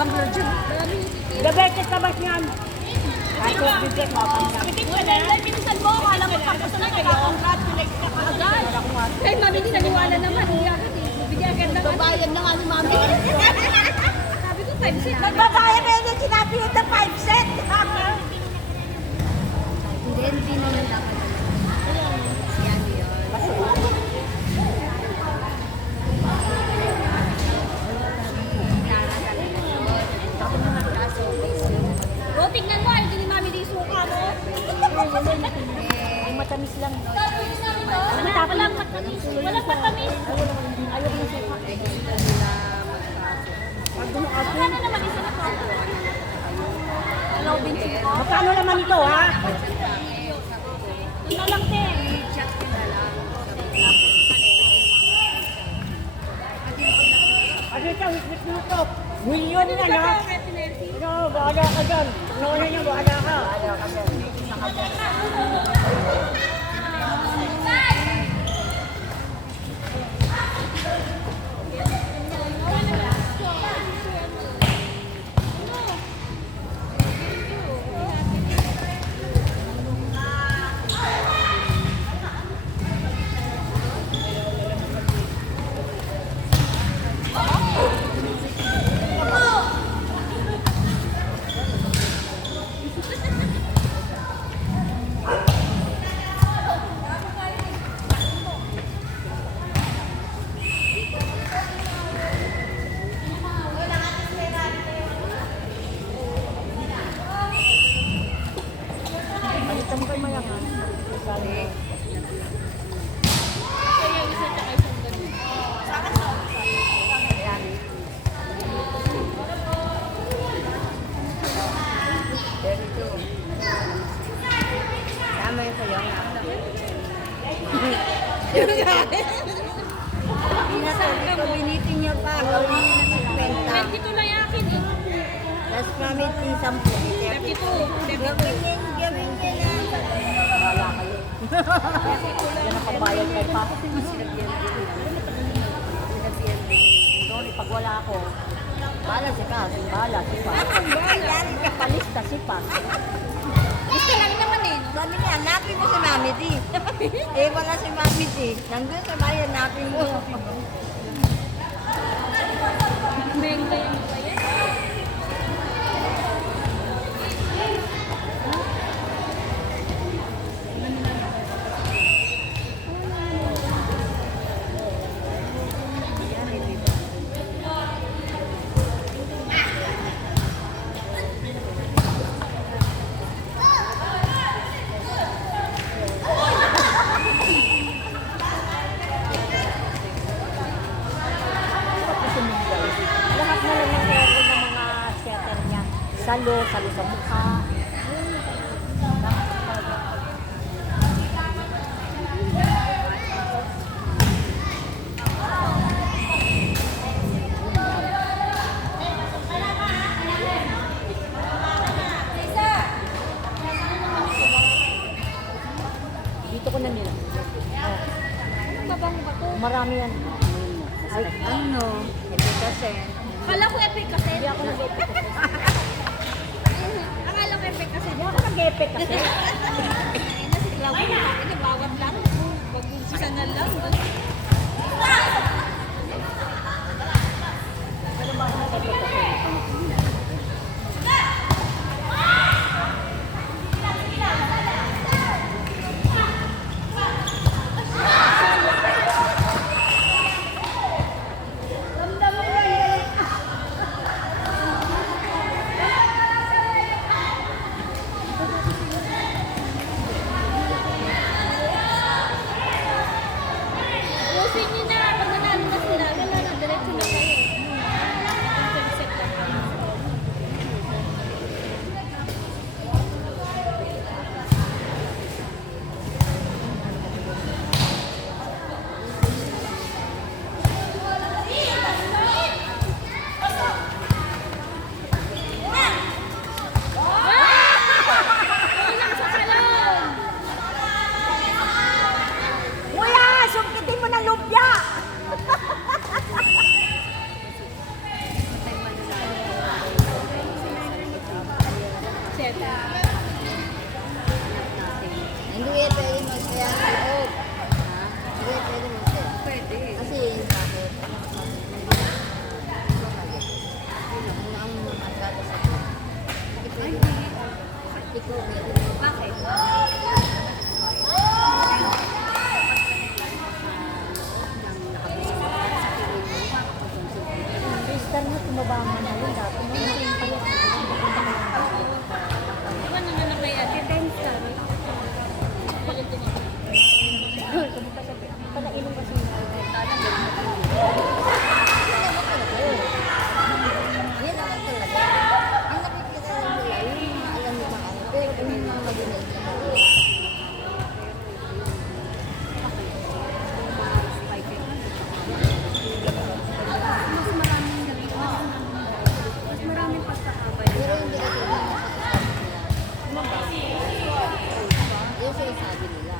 tumbler dyan. Diabetes na ba yan? Ako, bibig mo. Hindi ko na, pinisan mo, alam mo, tapos na kayo. Congratulate ka kaagad. Kay mami, di naniwala naman. Bigyan ka ng Babayad na nga ni mami. Sabi ko, 5 cents. Nagbabayad na yun, sinabi yun na 5 cents. Hindi naman dapat. Yan yun. O, tignan mo, hindi ni mami di suka mo. Yung matamis lang. No? Walang matamis. Walang matamis. Ayaw yung suka. Ano naman isa na to? Hello, Vincent ko. Magkano naman ito, ha? Ito na lang, te. Ano ito, wit-wit mo ito. Milyon na, ha? Ito, bahala ka dyan. Noon niyo, bahala ka. Bahala ka dyan. Balitan ko mayangan. Tama yung sayo nga. Pinasabi ko, binitin niyo pa. Gawin niyo na 50. 22 lang yung akin eh. Tapos namin yung 10. 32. Gawin niya na. Wala kayo. Yan ang pambayad kay pa. Sorry, pag wala ako, bahala si pa. Bahala si pa. Palista si pa. Gusto lang naman eh. Sabi niya, hanapin mo si Mami D. Eh, wala si Mami D. Nandun sa bayan, hanapin mo. Mengga yung ba yan? Lahat na lang ng meron ng mga sweater niya. Salo sa mukha. Dito ko na nila. Anong babango ba to? Marami yan. Ay, ano? Ito kasi. Akala ko epic kasi. Hindi ako nag-epic kasi. Akala ko epic kasi. Hindi ako nag-epic kasi. Ay, nasi Clau. Ay, bawat lang. Mag-umpisa na lang. Pero bakit nag-epic kasi? Bakit? Star mo, tumaba mo na yun. Dati mo, same pa yun. Iwan naman na kaya. Depends ka. Panailong kasi na. Yan naman talaga. Ang nakikita lang nila, yung mga alam nila ano. Pero kung yung mga mag-inay Mas maraming pagkakabay. pero hindi kasi yung mga yung sinasabi nila.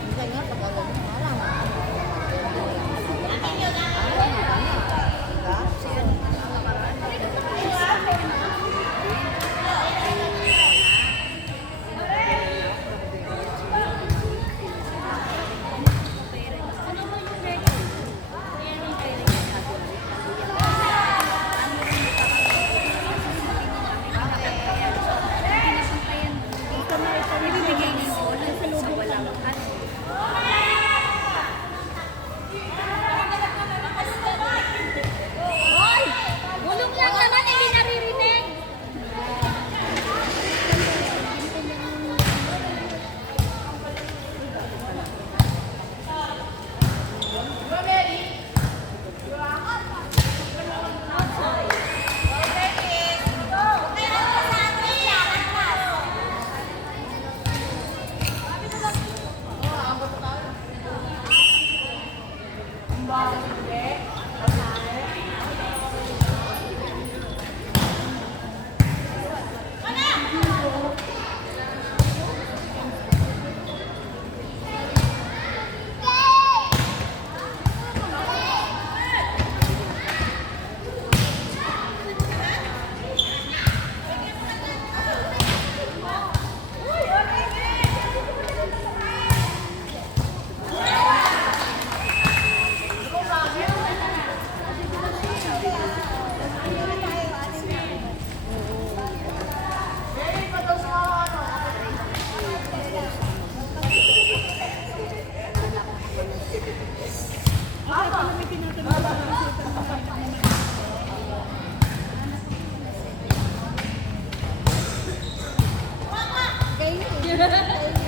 Minsan nga, pag alam mo, parang Ano mo yung record? Yan yung pwede niya sabi. Ibibigay niyo sa walang ano. Hoy! Bulong lang naman, hindi naririnig.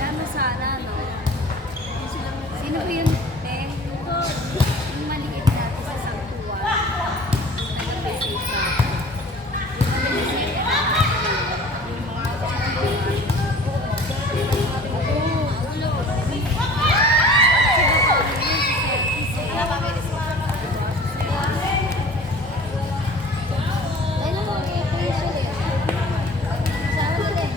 Ano sana, no? Sino ba yung yung maliit natin sa Sangtuan? Nag-message sa akin. ayun naman, may appraisal eh. Sama na din.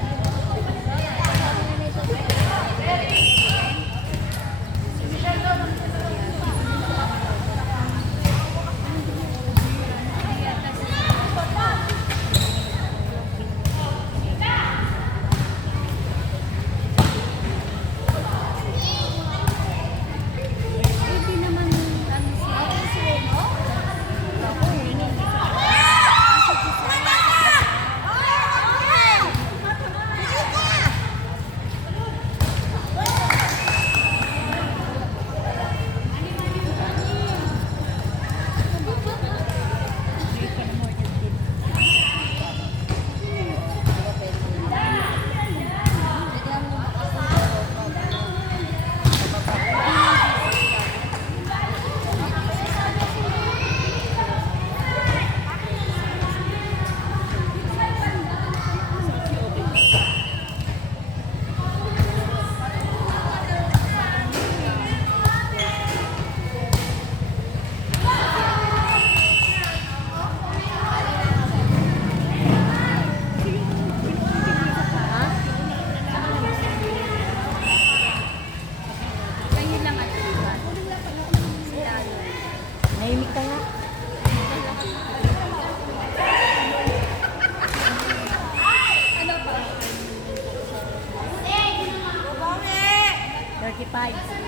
Hindi naman ano siya. Kayo lang at iwan. Sila ano. Nahimik ka nga. Ano pa? 35.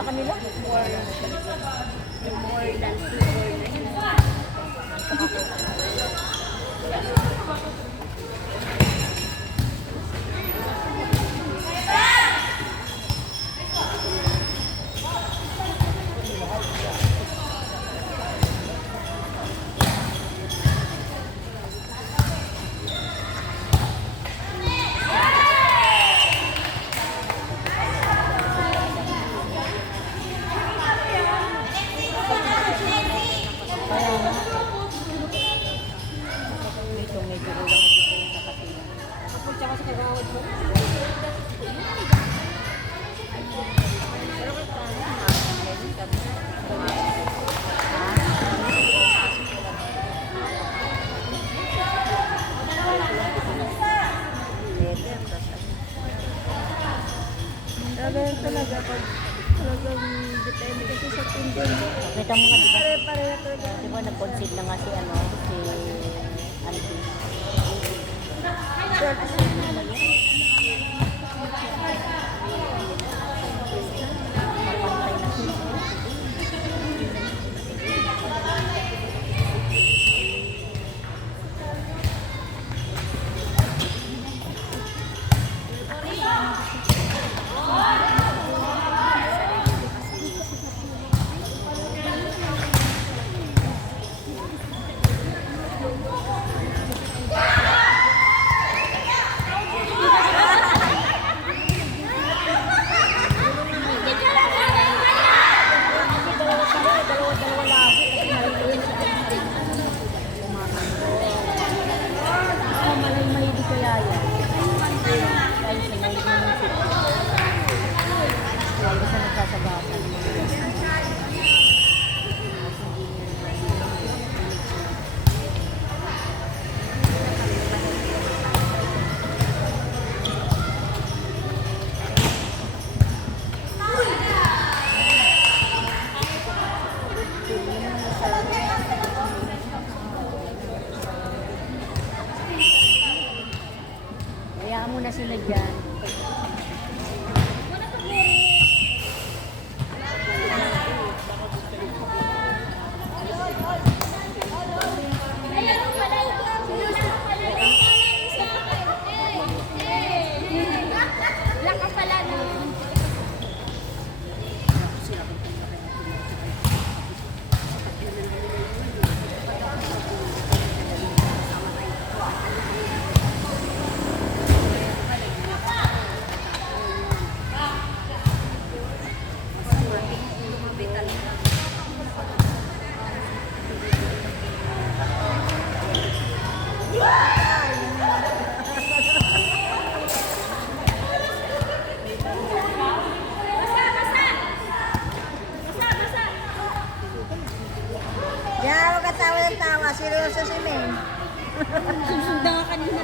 sa kanila? More than 2 or na yun. Medyo ulang dito yung nakatira. Kapunta ka sa kagawad mo. Pero kung Talagang talaga pag talagang depende kasi sa tindi. Kita mo nga, di ba? Pare-pareho talaga. Di ba nag-concede na nga si Auntie? Papantay na siya. Dalawa lagi kasi maliit siya. Malay-may di kaya yan. Dahil sinay mo ng sito. Lagi sa nagsasabatan. Hayaan mo na sila dyan. Wala ka pala no. Yan, huwag ka tawa ng tawa. Seryoso si Ming. susundan ka kanina.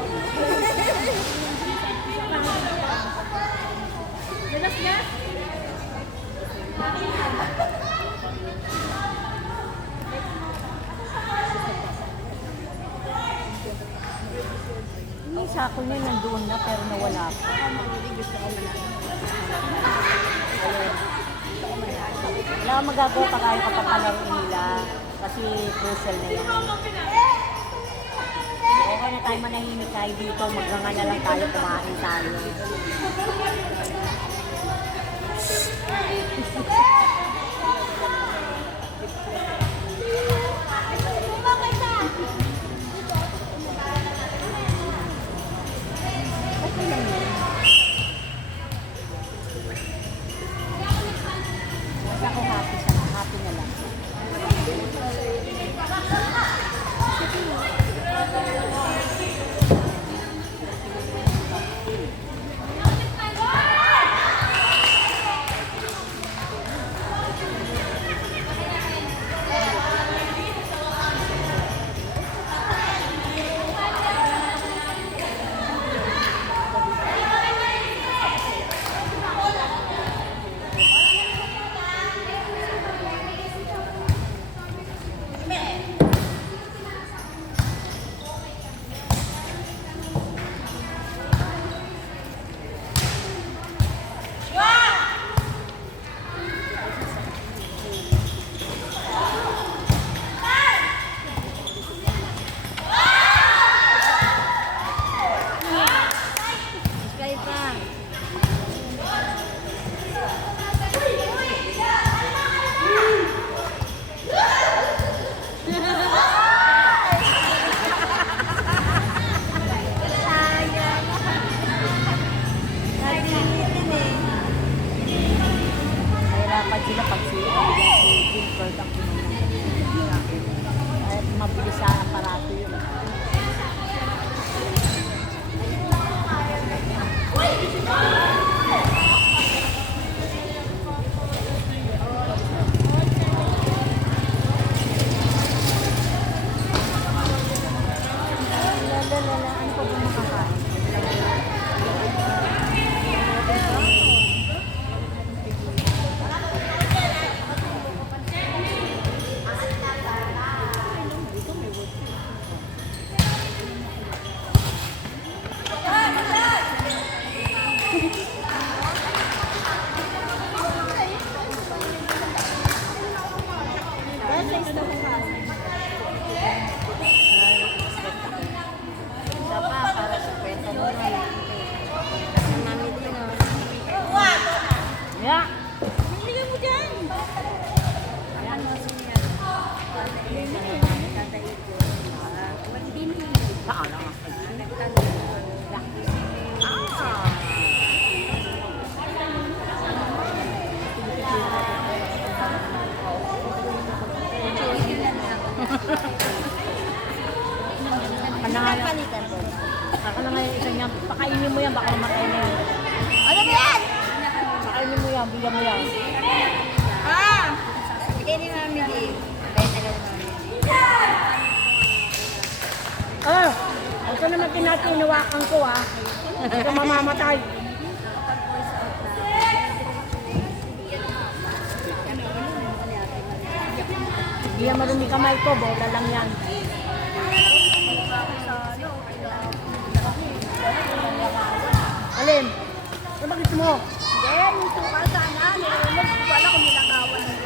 Labas na. Yung sako niya nandoon na pero nawala pa. Wala kang magagawa pa kaya kapapalaroin nila kasi puzzle na yan. Okay na tayo manahimik tayo dito, magganga na lang tayo, kumain tayo. Okay lang yun. Basta ako happy na lang. Gilbert ang pinamamagitan. At mabilis sa aparato yun. Ano pa ba makakain? Isa pa, para sa kwento mo na. Kasi mami din, Yeah. Bigyan mo dyan. ayan mo siya. Saan ang Palitan ko. Ako na nga yung isa niya. Pakainin mo yan, baka mamatay na yan. Ano ba yan? Pakainin mo yan, bigyan mo yan. Bigay ni mami din. Bigay tagal ni mami. Ah! Ito naman tinatinawakan ko ah. Ito mamamatay. Hindi yan marumi kamay ko, bola lang yan. Alin? Ano ba gusto mo? Hindi, yung suka sana. Nilulog ko pala kung nilangawan yun.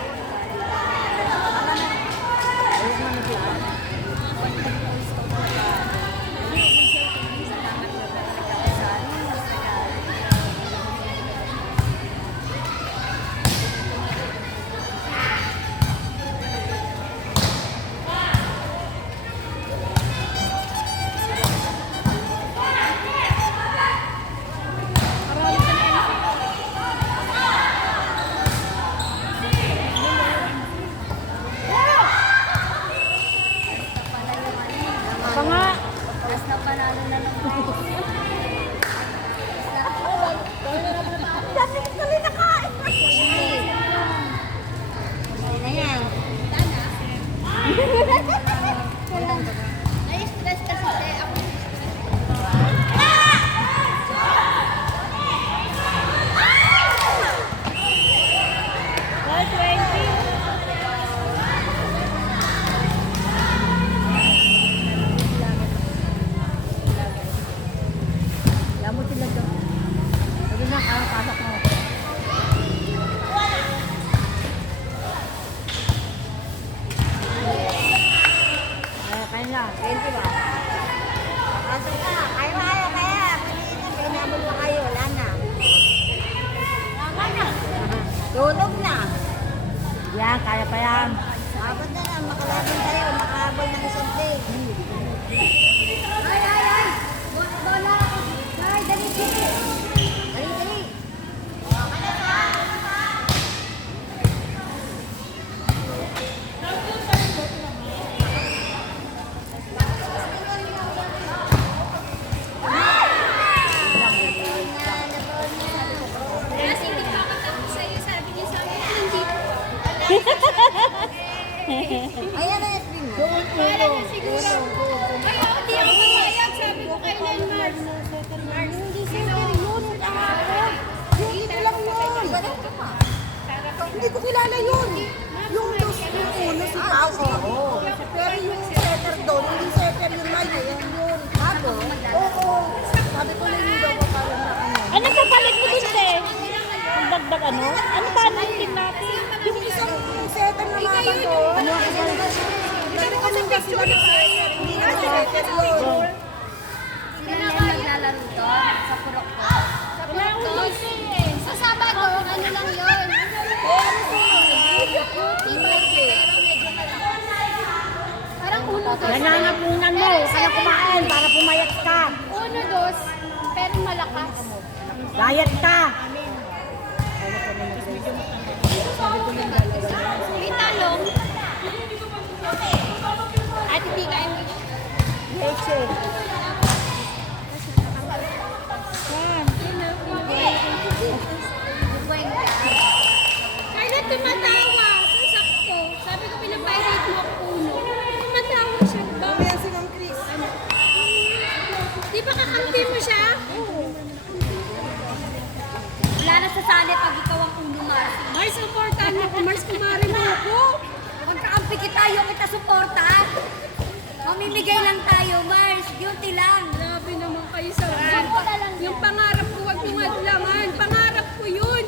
Ito nga. Tapos na panalo na lang tayo. Dami ko tuloy nakain. Hindi na yan. Na-stress kasi ako. Alam mo sila doon. Sige na, kaya pasok mo. Kaya na. 20 ba? Pasok na. Kaya. Pinabol pa kayo. Wala na. Tulog na. Yan, kaya pa yan. Abot na na. Makalaban tayo. Makahabol ng isang day. Ay! Bola! Ay, dali! Dali! Kasi hindi pa ako sa'yo, sabi niya sa akin, nandito. Ayan na yung screen mo. Kala niya siguro. Kaya hindi ako pumayag, sabi ko kay Len Mars. Hindi siya yun. Dito lang yun. Hindi ko kilala yun. Yung dos yung uno si Pao. Oo. Pero yung setter doon, hindi setter yun na yun. Ako? Oo. Sabi ko lang daw ko parang na ano. Ano papalit mo dun, te? Ang dagdag ano? Ano ba ano yung team natin? Yung isang setter na naman doon. Ano ang sabi ko sa picture ng setter. Hindi na setter yun. Sila na naglalaro doon sa Purok ko. Sa Purok ko. Sa Sabado, ano lang yun. Parang uno, dos. Nananapunan mo, kaya kumain para pumayat ka. Uno, dos. Pero malakas. Diet ka. Sabi ko May talong. At hindi ka Leche. Kaya tumatawa. Sakto. Sabi ko pinapirate mo ako uno. Tumatawa siya. Kaya si Ma'am Chris. Di ba kakampi mo siya? Wala na sa sali pag ikaw ang uno, Mars. Mars, supportan mo ko. Mars, kumari mo ako. Magkakampi kita, yung kita suporta. Mamimigay lang tayo, Mars. Duty lang. Grabe naman kayo sa Sampo na lang Yung pangarap ko, wag mong adlangan. Pangarap ko yun.